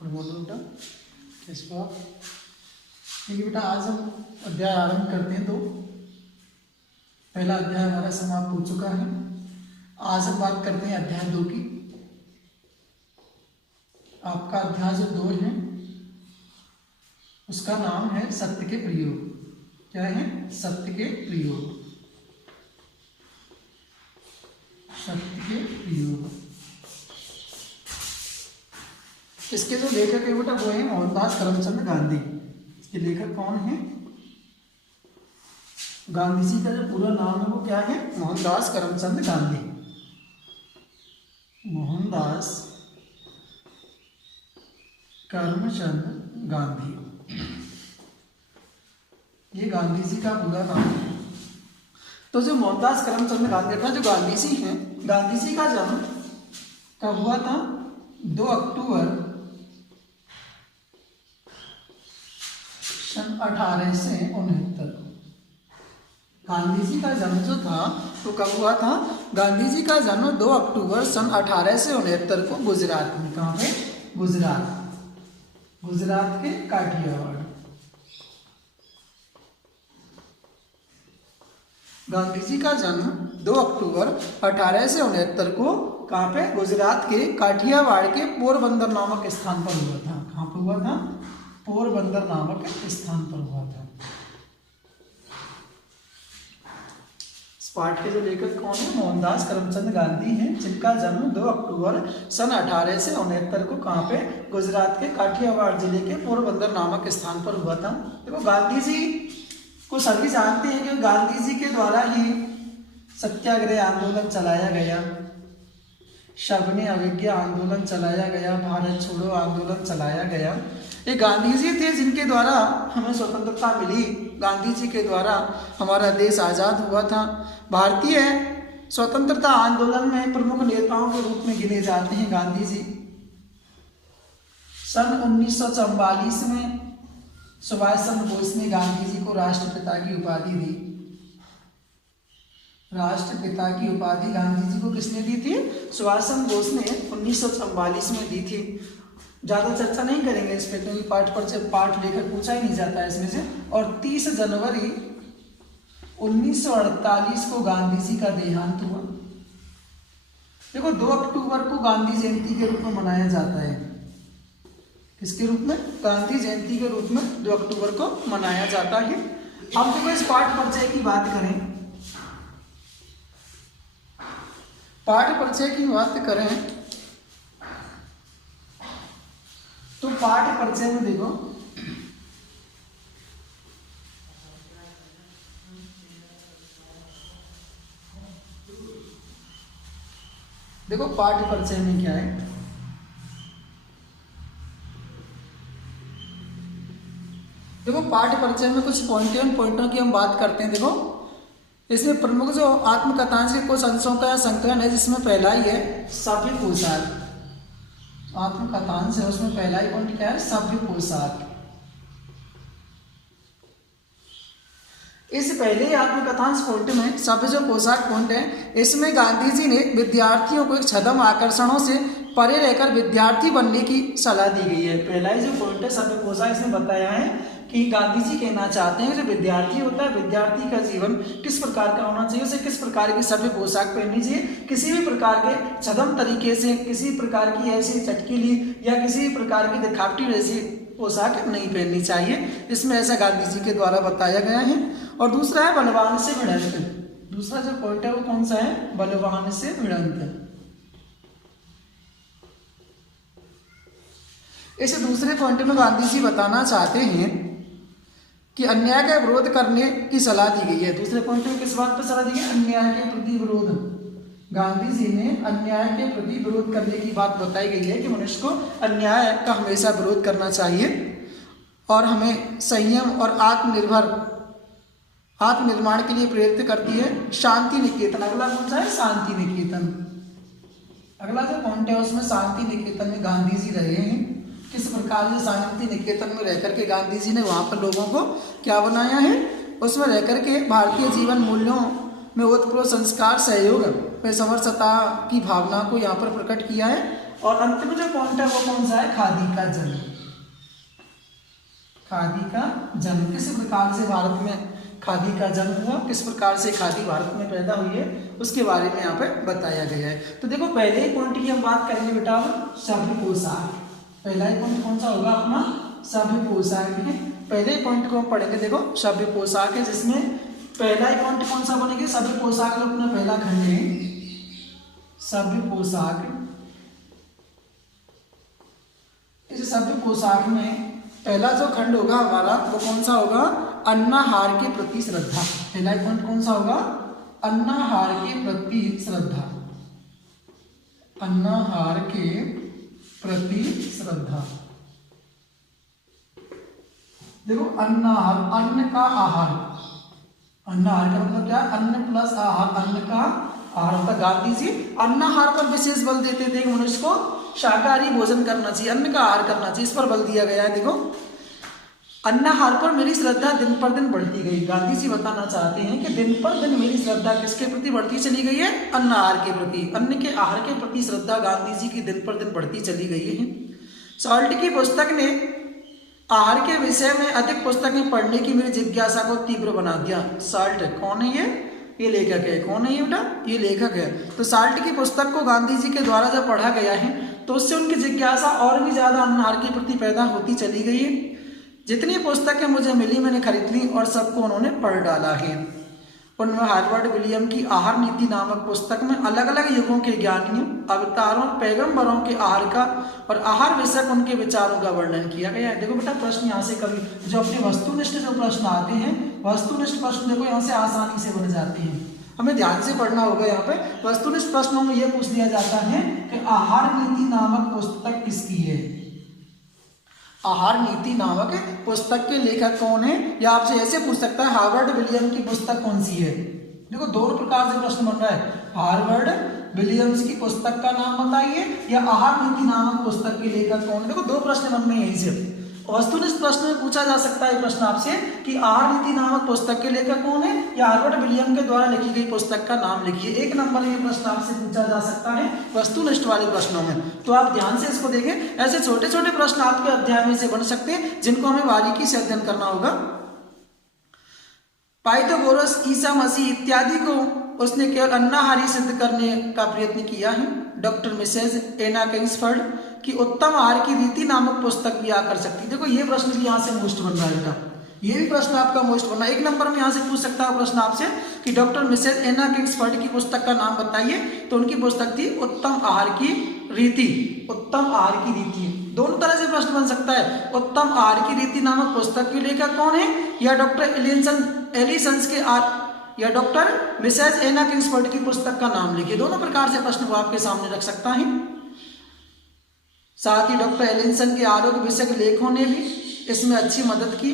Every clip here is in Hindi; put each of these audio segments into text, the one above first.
गुड मॉर्निंग बेटा, कैसे हो आप? देखिए बेटा, आज हम अध्याय आरंभ करते हैं। तो पहला अध्याय हमारा समाप्त हो चुका है। आज हम बात करते हैं अध्याय 2 की। आपका अध्याय जो 2 है उसका नाम है सत्य के प्रयोग। क्या है? सत्य के प्रयोग। सत्य के प्रयोग। इसके जो लेखक है बेटा वो है मोहनदास करमचंद गांधी। इसके लेखक कौन है? गांधी जी का जो पूरा नाम है वो क्या है? मोहनदास करमचंद गांधी। मोहनदास करमचंद गांधी, ये गांधी जी का पूरा नाम है। तो जो मोहनदास करमचंद गांधी था, जो गांधी जी हैं, गांधी जी का जन्म कब हुआ था? 2 अक्टूबर सन 1869। गांधी जी का जन्म जो था तो कब हुआ था? गांधी जी का जन्म 2 अक्टूबर सन 1869 को गुजरात में। कहाँ पे? गुजरात। गुजरात के काठियावाड़। गांधी जी का जन्म 2 अक्टूबर 1869 को कहाँ पे? गुजरात के काठियावाड़ के पोरबंदर नामक स्थान पर हुआ था। कहाँ पर हुआ था? पोरबंदर नामक स्थान पर हुआ था। इस पाठ के जो लेखक कौन है? मोहनदास करमचंद गांधी हैं, जिनका जन्म 2 अक्टूबर सन 1869 को कहाँ पे? गुजरात के काठियावाड़ जिले के पोरबंदर नामक स्थान पर हुआ था। देखो, गांधी जी को सभी जानते हैं कि गांधी जी के द्वारा ही सत्याग्रह आंदोलन चलाया गया, शबने अवज्ञा आंदोलन चलाया गया, भारत छोड़ो आंदोलन चलाया गया। ये गांधी जी थे जिनके द्वारा हमें स्वतंत्रता मिली। गांधी जी के द्वारा हमारा देश आज़ाद हुआ था। भारतीय स्वतंत्रता आंदोलन में प्रमुख नेताओं के रूप में गिने जाते हैं गांधी जी। सन 1944 में सुभाष चंद्र बोस ने गांधी जी को राष्ट्रपिता की उपाधि दी। राष्ट्रपिता की उपाधि गांधी जी को किसने दी थी? सुभाष चंद्र बोस ने 1944 में दी थी। ज़्यादा चर्चा नहीं करेंगे इस पर, क्योंकि पाठ लेकर पूछा ही नहीं जाता है इसमें से। और 30 जनवरी 1948 को गांधी जी का देहांत हुआ। देखो, 2 अक्टूबर को गांधी जयंती के रूप में मनाया जाता है। किसके रूप में? गांधी जयंती के रूप में 2 अक्टूबर को मनाया जाता है। अब देखो, इस पाठ परिचय की बात करें, पाठ परिचय की बात करें तो पाठ परिचय में देखो, पाठ परिचय में क्या है? देखो, पाठ परिचय में कुछ पॉइंटों की हम बात करते हैं। देखो, इसमें प्रमुख जो आत्मकथांश के कुछ अंशों का संकलन है, जिसमें पहला ही है सभ्य पोशाक। आत्मकथांश है, उसमें पहला ही पॉइंट क्या है? सभ्य पोशाक। इस पहले आत्मकथांश पॉइंट में सभ्य जो पोशाक पॉइंट है, इसमें गांधी जी ने विद्यार्थियों को छद्म आकर्षणों से परे रहकर विद्यार्थी बनने की सलाह दी गई है। पहला ही जो पॉइंट है सभ्य पोशाक, इसमें बताया है कि गांधी जी कहना चाहते हैं जो विद्यार्थी होता है, विद्यार्थी का जीवन किस प्रकार का होना चाहिए, उसे किस प्रकार की सभ्य पोशाक पहननी चाहिए। किसी भी प्रकार के छद्म तरीके से, किसी प्रकार की ऐसी चटकीली या किसी भी प्रकार की दिखावटी जैसी पोशाक नहीं पहननी चाहिए। इसमें ऐसा गांधी जी के द्वारा बताया गया है। और दूसरा है बलवान से भिड़ंत। दूसरा जो पॉइंट है वो कौन सा है? बलवान से भिड़ंत। इस दूसरे पॉइंट में गांधी जी बताना चाहते हैं कि अन्याय का विरोध करने की सलाह दी गई है। दूसरे पॉइंट में किस बात पर सलाह दी गई? अन्याय के प्रति विरोध। गांधी जी ने अन्याय के प्रति विरोध करने की बात बताई गई है कि मनुष्य को अन्याय का हमेशा विरोध करना चाहिए और हमें संयम और आत्मनिर्माण के लिए प्रेरित करती है। शांति निकेतन, अगला कौन सा है? शांति निकेतन। अगला जो पॉइंट है उसमें शांति निकेतन में गांधी जी रहे हैं। किस प्रकार से शांति निकेतन में रहकर के गांधी जी ने वहाँ पर लोगों को क्या बनाया है? उसमें रहकर के भारतीय जीवन मूल्यों में ओतप्रोत संस्कार, सहयोग में समरसता की भावना को यहाँ पर प्रकट किया है। और अंतिम जो पॉइंट है वो कौन सा है, खादी का जन्म। खादी का जन्म, किस प्रकार से भारत में खादी का जन्म हुआ, किस प्रकार से खादी भारत में पैदा हुई है, उसके बारे में यहाँ पे बताया गया है। तो देखो पहले ही पॉइंट की हम बात करेंगे बेटा, सभ्य पोशाक। पहला ही पॉइंट कौन सा होगा अपना, सभ्य पोशाक है। पहले ही पॉइंट को हम पढ़ेंगे, देखो सभ्य पोशाक है, जिसमें पहला ही पॉइंट कौन सा बनेगा, सभ्य पोशाक में अपना पहला खंड है सभ्य पोशाक। इस सभ्य पोशाक में पहला जो खंड होगा हमारा वो कौन सा होगा, अन्नाहार के प्रति श्रद्धा। पहला पॉइंट कौन सा होगा, अन्नाहार के प्रति श्रद्धा। अन्नाहार के प्रति श्रद्धा। देखो अन्नाहार, अन्न का आहार, अन्नाहार का मतलब क्या, अन्न प्लस आहार, अन्न का आहार होता। गांधी जी अन्नाहार पर विशेष बल देते थे कि मनुष्य को शाकाहारी भोजन करना चाहिए, अन्न का आहार करना चाहिए, इस पर बल दिया गया है। देखो अन्नाहार पर मेरी श्रद्धा दिन पर दिन बढ़ती गई। गांधी जी बताना चाहते हैं कि दिन पर दिन मेरी श्रद्धा किसके प्रति बढ़ती चली गई है, अन्नाहार के प्रति, अन्न के आहार के प्रति श्रद्धा गांधी जी की दिन पर दिन बढ़ती चली गई है। सॉल्ट की पुस्तक ने आहार के विषय में अधिक पुस्तकें पढ़ने की मेरी जिज्ञासा को तीव्र बना दिया। सॉल्ट कौन है, ये लेखक है। कौन है ये बेटा, ये लेखक है। तो सॉल्ट की पुस्तक को गांधी जी के द्वारा जब पढ़ा गया है तो उससे उनकी जिज्ञासा और भी ज्यादा अन्नहार के प्रति पैदा होती चली गई है। जितनी पुस्तकें मुझे मिली मैंने खरीद ली और सबको उन्होंने पढ़ डाला है। उनमें हार्वर्ड विलियम की आहार नीति नामक पुस्तक में अलग अलग युगों के ज्ञानियों, अवतारों, पैगंबरों के आहार का और आहार विषयक उनके विचारों का वर्णन किया गया है। देखो बेटा प्रश्न यहाँ से कभी जो अपने वस्तुनिष्ठ जो प्रश्न आते हैं, वस्तुनिष्ठ प्रश्न देखो यहाँ से आसानी से बन जाते हैं। हमें ध्यान से पढ़ना होगा। यहाँ पे वस्तुनिष्ठ प्रश्नों में यह पूछ लिया जाता है कि आहार नीति नामक पुस्तक किसकी है। आहार नीति नामक पुस्तक के लेखक कौन है, या आपसे ऐसे पूछ सकता है हार्वर्ड विलियम की पुस्तक कौन सी है। देखो दोनों प्रकार से प्रश्न बन रहा है, हार्वर्ड विलियम्स की पुस्तक का नाम बताइए या आहार नीति नामक पुस्तक के लेखक कौन है। देखो दो प्रश्न बन रहे हैं यहीं से। वस्तुनिष्ठ प्रश्न में पूछा जा सकता है प्रश्न आपसे कि आहार नीति नामक पुस्तक के लेखक कौन है या हार्वर्ड विलियम के द्वारा लिखी गई पुस्तक का नाम लिखिए। एक नंबर में प्रश्न आपसे पूछा जा सकता है वस्तुनिष्ठ वाले प्रश्नों में। तो आप ध्यान से इसको देखें। ऐसे छोटे छोटे प्रश्न आपके अध्याय में से बन सकते हैं जिनको हमें बारीकी से अध्ययन करना होगा। पाइथागोरस, ईसा मसीह इत्यादि को उसने केवल अन्नाहारी सिद्ध करने का प्रयत्न किया है। डॉक्टर मिसेज एना किंग्सफोर्ड की उत्तम आहार की रीति नामक पुस्तक भी आ कर सकती है। देखो ये प्रश्न भी यहाँ से मोस्ट बन रहा है बेटा, ये भी प्रश्न आपका मोस्ट बना। एक नंबर में यहाँ से पूछ सकता है प्रश्न आपसे कि डॉक्टर मिसेज एना किंग्सफोर्ड की पुस्तक का नाम बताइए, तो उनकी पुस्तक थी उत्तम आहार की रीति। उत्तम आहार की रीति, दोनों तरह से प्रश्न बन सकता है। उत्तम आहार की रीति नामक पुस्तक के लेखक कौन है, या डॉक्टर एलिसन्स के या डॉक्टर मिसेज एना किंग्सफोर्ड की पुस्तक का नाम लिखिए। दोनों प्रकार से प्रश्न को आपके सामने रख सकता है। साथ ही डॉक्टर एलिसन के आरोग्य विषयक लेखों ने भी इसमें अच्छी मदद की।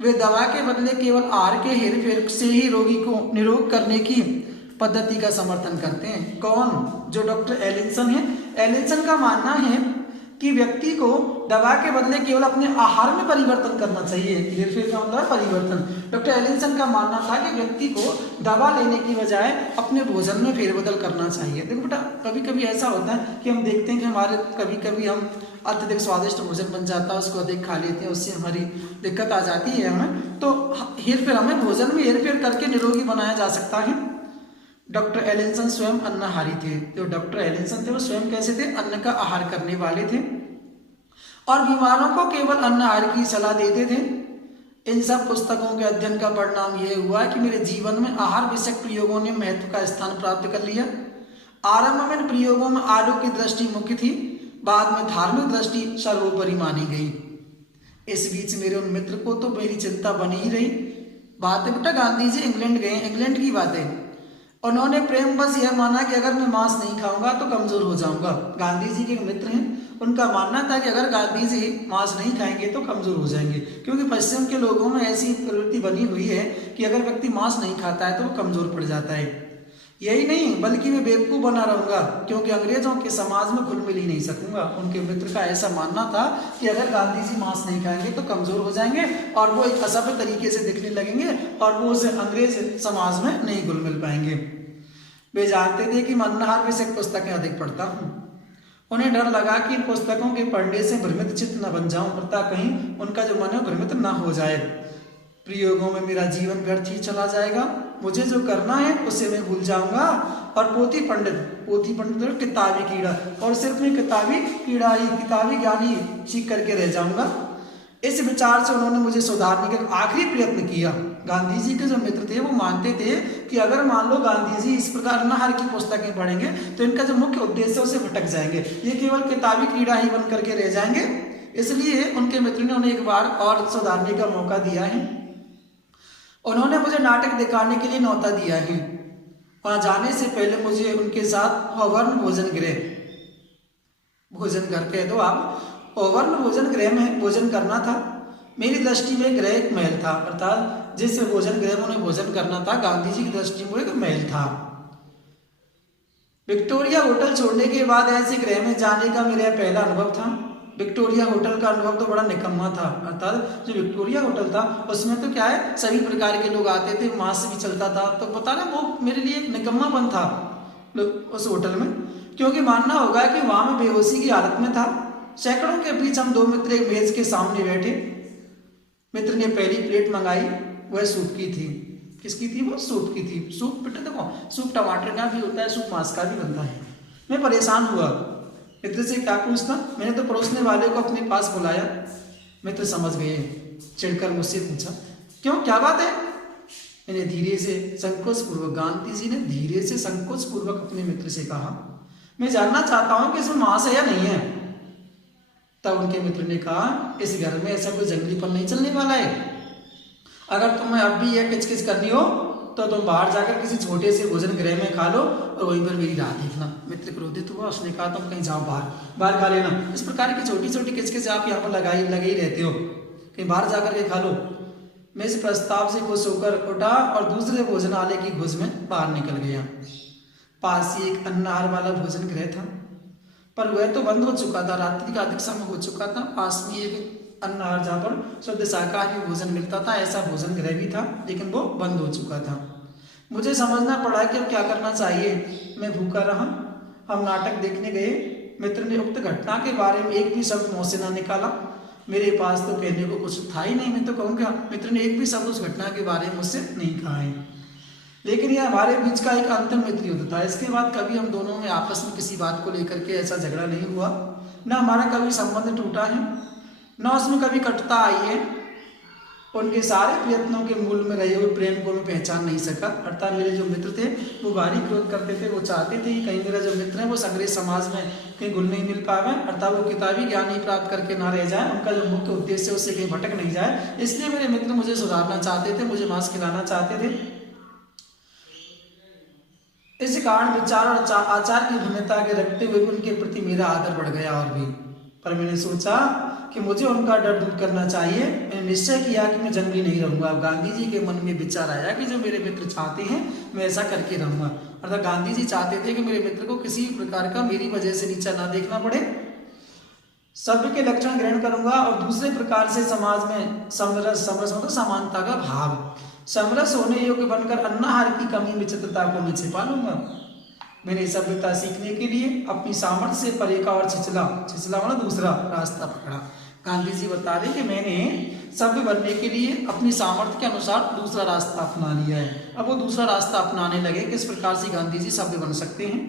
वे दवा के बदले केवल आहार के हेरफेर से ही रोगी को निरोग करने की पद्धति का समर्थन करते हैं। कौन, जो डॉक्टर एलिसन है। एलिसन का मानना है कि व्यक्ति को दवा के बदले केवल अपने आहार में परिवर्तन करना चाहिए। हेरफेर का मतलब परिवर्तन। डॉक्टर एलिसन का मानना था कि व्यक्ति को दवा लेने की बजाय अपने भोजन में फेरबदल करना चाहिए। देखो बेटा कभी कभी ऐसा होता है कि हम देखते हैं कि हमारे कभी कभी हम अत्यधिक स्वादिष्ट भोजन बन जाता है, उसको अधिक खा लेते हैं, उससे हमारी दिक्कत आ जाती है हमें। तो हेरफेर, हमें भोजन में हेरफेर करके निरोगी बनाया जा सकता है। डॉक्टर एलिसन स्वयं अन्नाहारी थे। जो डॉक्टर एलिसन थे वो स्वयं कैसे थे, अन्न का आहार करने वाले थे और बीमारों को केवल अन्नाहार की सलाह देते थे। इन सब पुस्तकों के अध्ययन का परिणाम यह हुआ कि मेरे जीवन में आहार विषयक प्रयोगों ने महत्व का स्थान प्राप्त कर लिया। आरंभ में इन प्रयोगों में आरोग्य की दृष्टि मुख्य थी, बाद में धार्मिक दृष्टि सर्वोपरि मानी गई। इस बीच मेरे उन मित्र को तो मेरी चिंता बनी ही रही। बात है बेटा गांधी जी इंग्लैंड गए, इंग्लैंड की बात है। उन्होंने प्रेम बस यह माना कि अगर मैं मांस नहीं खाऊंगा तो कमजोर हो जाऊंगा। गांधी जी के एक मित्र हैं, उनका मानना था कि अगर गांधी जी मांस नहीं खाएंगे तो कमजोर हो जाएंगे, क्योंकि पश्चिम के लोगों में ऐसी प्रवृत्ति बनी हुई है कि अगर व्यक्ति मांस नहीं खाता है तो वो कमजोर पड़ जाता है। यही नहीं बल्कि मैं बेवकूफ़ बना रहूंगा, क्योंकि अंग्रेजों के समाज में घुल मिल ही नहीं सकूंगा। उनके मित्र का ऐसा मानना था कि अगर गांधी जी मांस नहीं खाएंगे तो कमजोर हो जाएंगे और वो एक असभ्य तरीके से दिखने लगेंगे और वो उस अंग्रेज समाज में नहीं घुल मिल पाएंगे। वे जानते थे कि मैं अन्नाहार विषयक पुस्तकें अधिक पढ़ता हूँ। उन्हें डर लगा कि इन पुस्तकों के पढ़ने से भ्रमित चित्त न बन जाऊं, अर्थात कहीं उनका जो मन है भ्रमित न हो जाए। प्रयोगों में मेरा जीवन व्यर्थ ही चला जाएगा, मुझे जो करना है उसे मैं भूल जाऊंगा और पोथी पंडित किताबी कीड़ा, और सिर्फ मैं किताबी कीड़ा ही, किताबी ज्ञान ही सीख करके रह जाऊंगा। इस विचार से उन्होंने मुझे सुधारने का आखिरी प्रयत्न किया। गांधी जी के जो मित्र थे वो मानते थे कि अगर मान लो गांधी जी इस प्रकार नहर की पुस्तकें पढ़ेंगे तो इनका जो मुख्य उद्देश्य उसे भटक जाएंगे, ये केवल किताबी कीड़ा ही बन करके रह जाएंगे। इसलिए उनके मित्र ने उन्हें एक बार और सुधारने का मौका दिया है। उन्होंने मुझे नाटक दिखाने के लिए न्योता दिया है। वहां जाने से पहले मुझे उनके साथ अवर्ण भोजन गृह, भोजन घर कह दो आप, अवर्ण भोजन गृह में भोजन करना था। मेरी दृष्टि में गृह एक महल था, अर्थात जिस भोजन गृह में उन्हें भोजन करना था गांधी जी की दृष्टि में एक महल था। विक्टोरिया होटल छोड़ने के बाद ऐसे गृह में जाने का मेरा पहला अनुभव था। विक्टोरिया होटल का अनुभव तो बड़ा निकम्मा था, अर्थात जो विक्टोरिया होटल था उसमें तो क्या है सभी प्रकार के लोग आते थे, मांस भी चलता था, तो पता ना वो मेरे लिए एक निकम्मापन था उस होटल में, क्योंकि मानना होगा कि वहां में बेहोशी की हालत में था। सैकड़ों के बीच हम दो मित्र एक मेज के सामने बैठे। मित्र ने पहली प्लेट मंगाई, वह सूप की थी। किसकी थी? वो सूप की थी। सूप बेटे देखो, सूप टमाटर का भी होता है, सूप मांस का भी बनता है। मैं परेशान हुआ, मित्र से क्या पूछता। मैंने तो परोसने वाले को अपने पास बुलाया। मित्र समझ गए, चिढ़कर मुझसे पूछा क्यों, क्या बात है? मैंने धीरे से संकोच पूर्वक, गांधी जी ने धीरे से संकोच पूर्वक अपने मित्र से कहा, मैं जानना चाहता हूं कि इसमें मांस है या नहीं है। तब उनके मित्र ने कहा, इस घर में ऐसा कोई जंगलीपन नहीं चलने वाला है। अगर तुम्हें अब भी यह किचकिच करनी हो तो तुम बाहर जाकर किसी छोटे से भोजन गृह में खा लो और वहीं पर मेरी राह देखना। मित्र क्रोधित हुआ, उसने कहा तुम कहीं जाओ, बाहर खा लेना। इस प्रकार की छोटी छोटी किचकिच आप यहाँ पर लगे ही रहते हो, कहीं बाहर जाकर के खा लो। मैं इस प्रस्ताव से खुश होकर उठा और दूसरे भोजनालय की खोज में बाहर निकल गया। पास ही एक अन्नहार वाला भोजन गृह था, पर वह तो बंद हो चुका था, रात्रि का अधिक समय हो चुका था। पास में एक अन्नहार जहाँ पर शुद्ध शाकाहारी भोजन मिलता था, ऐसा भोजन गृह भी था, लेकिन वो बंद हो चुका था। मुझे समझना पड़ा कि अब क्या करना चाहिए। मैं भूखा रहा। हम नाटक देखने गए। मित्र ने उक्त घटना के बारे में एक भी शब्द मुंह से न निकाला। मेरे पास तो कहने को कुछ था ही नहीं। मैं तो कहूँगा मित्र ने एक भी शब्द उस घटना के बारे में मुझसे नहीं कहा है। लेकिन यह हमारे बीच का एक अंतिम मित्र युद्ध था। इसके बाद कभी हम दोनों में आपस में किसी बात को लेकर के ऐसा झगड़ा नहीं हुआ, न हमारा कभी संबंध टूटा है, न उसमें कभी कटुता आई है। उनके सारे प्रयत्नों के मूल में रहे हुए प्रेम को मैं पहचान नहीं सका। अर्थात मेरे जो मित्र थे वो भारी क्रोध करते थे, वो चाहते थे कि कहीं मेरा जो मित्र है वो संग्रह समाज में कहीं घुल नहीं मिल पावे, अर्थात वो किताबी ज्ञान ही प्राप्त करके ना रह जाए, उनका जो मुख्य उद्देश्य है उससे कहीं भटक नहीं जाए। इसलिए मेरे मित्र मुझे सुधारना चाहते थे, मुझे मांस खिलाना चाहते थे। इस कारण विचार और आचार की भिन्नता के रखते हुए उनके प्रति मेरा आदर बढ़ गया और भी। पर मैंने सोचा कि मुझे उनका डर दूर करना चाहिए। मैंने निश्चय किया कि मैं जंगली नहीं रहूंगा। गांधी जी के मन में विचार आया कि जो मेरे मित्र चाहते हैं मैं ऐसा करके रहूंगा। अर्थात गांधी जी चाहते थे कि मेरे मित्र को किसी प्रकार का मेरी वजह से नीचा ना देखना पड़े, सभ्य के लक्षण ग्रहण करूंगा और दूसरे प्रकार से समाज में समरस मतलब समानता का भाव, समरस होने योग्य बनकर अन्नाहार की कमी विचित्रता को मैं छिपा लूंगा। मैंने सभ्यता सीखने के लिए अपनी सामर्थ्य से परे का और छिछला मतलब दूसरा रास्ता पकड़ा। गांधी जी बता रहे कि मैंने सभ्य बनने के लिए अपनी सामर्थ्य के अनुसार दूसरा रास्ता अपना लिया है। अब वो दूसरा रास्ता अपनाने लगे। किस प्रकार से गांधी जी सभ्य बन सकते हैं?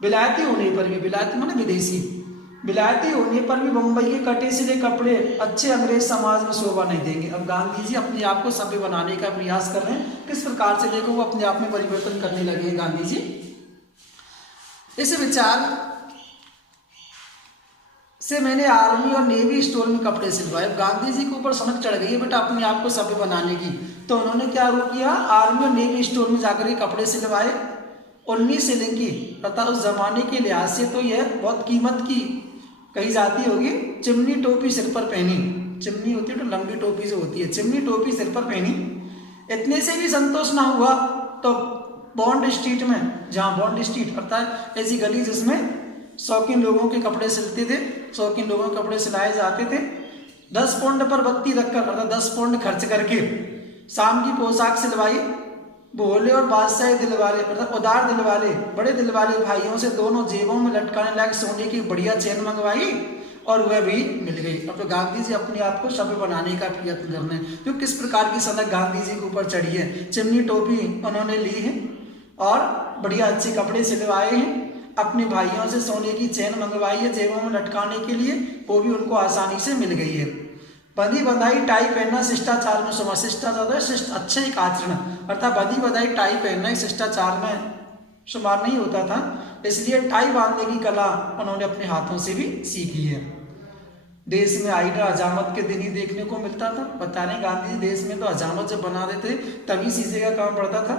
विलायती होने पर भी, विलायती माने विदेशी, विलायती होने पर भी मुंबई के कटे सिले कपड़े अच्छे अंग्रेज समाज में शोभा नहीं देंगे। अब गांधी जी अपने आप को सभ्य बनाने का प्रयास कर रहे हैं। किस प्रकार से देखो वो अपने आप में परिवर्तन करने लगे हैं गांधी जी। इस विचार से मैंने आर्मी और नेवी स्टोर में कपड़े सिलवाए। गांधी जी के ऊपर सनक चढ़ गई है बेटा अपने आप को सभ्य बनाने की, तो उन्होंने क्या किया, आर्मी और नेवी स्टोर में जाकर के कपड़े सिलवाए। 19 शिलिंग की, अर्थात उस जमाने के लिहाज से तो यह बहुत कीमत की कही जाती होगी, चिमनी टोपी सिर पर पहनी। चिमनी होती है तो लंबी टोपी जो होती है, चिमनी टोपी सिर पर पहनी। इतने से भी संतोष ना हुआ तो बॉन्ड स्ट्रीट में, जहाँ बॉन्ड स्ट्रीट अर्थात ऐसी गली जिसमें शौकीन लोगों के कपड़े सिलते थे, शौकीन लोगों के कपड़े सिलाए जाते थे, 10 पौंड पर बत्ती रखकर अर्थात 10 पौंड खर्च करके शाम की पोशाक सिलवाई भोले और बादशाही दिल वाले मतलब उदार दिल वाले बड़े दिल वाले भाइयों से दोनों जेबों में लटकाने लायक सोने की बढ़िया चेन मंगवाई और वह भी मिल गई। अब तो गांधी जी अपने आप को सभ्य बनाने का प्रयत्न कर रहे हैं। तो किस प्रकार की सनक गांधी जी के ऊपर चढ़ी है, चिमनी टोपी उन्होंने ली है और बढ़िया अच्छे कपड़े सिलवाए हैं, अपने भाइयों से सोने की चेन मंगवाई है जेबों में लटकाने के लिए, वो भी उनको आसानी से मिल गई है। बंधी बंधाई टाई पहनना शिष्टाचार में शुमार, शिष्टाचार अच्छे एक आचरण, अर्थात बंधी बंधाई टाई पहनना शिष्टाचार में शुमार नहीं होता था, इसलिए टाई बांधने की कला उन्होंने अपने हाथों से भी सीखी है। देश में आईना हजामत के दिन ही देखने को मिलता था। बता रहे गांधी जी देश में तो हजामत जब बना देते तभी शीशे का काम पड़ता था,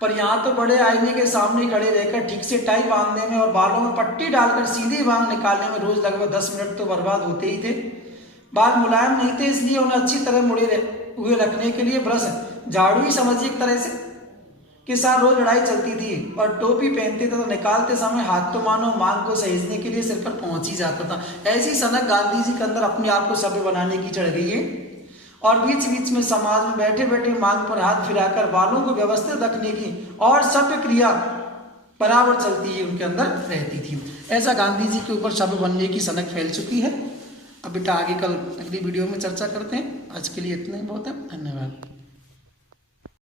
पर यहाँ तो बड़े आईने के सामने खड़े रहकर ठीक से टाई बांधने में और बालों में पट्टी डालकर सीधे बाल निकालने में रोज लगभग 10 मिनट तो बर्बाद होते ही थे। बाल मुलायम नहीं थे, इसलिए उन्हें अच्छी तरह मुड़े हुए रखने के लिए ब्रश, झाड़ू ही समझिए एक तरह से, के साथ रोज लड़ाई चलती थी। और टोपी पहनते थे तो निकालते समय हाथ तो मानो मांग को सहेजने के लिए सिर पर पहुंच ही जाता था। ऐसी सनक गांधी जी के अंदर अपने आप को सभ्य बनाने की चढ़ गई है और बीच बीच में समाज में बैठे बैठे मांग पर हाथ फिराकर बालों को व्यवस्थित रखने की और सभ्य क्रिया बराबर चलती ही उनके अंदर रहती थी। ऐसा गांधी जी के ऊपर सभ्य बनने की सनक फैल चुकी है। अब बेटा आगे कल अगली वीडियो में चर्चा करते हैं। आज के लिए इतना ही बहुत है। धन्यवाद।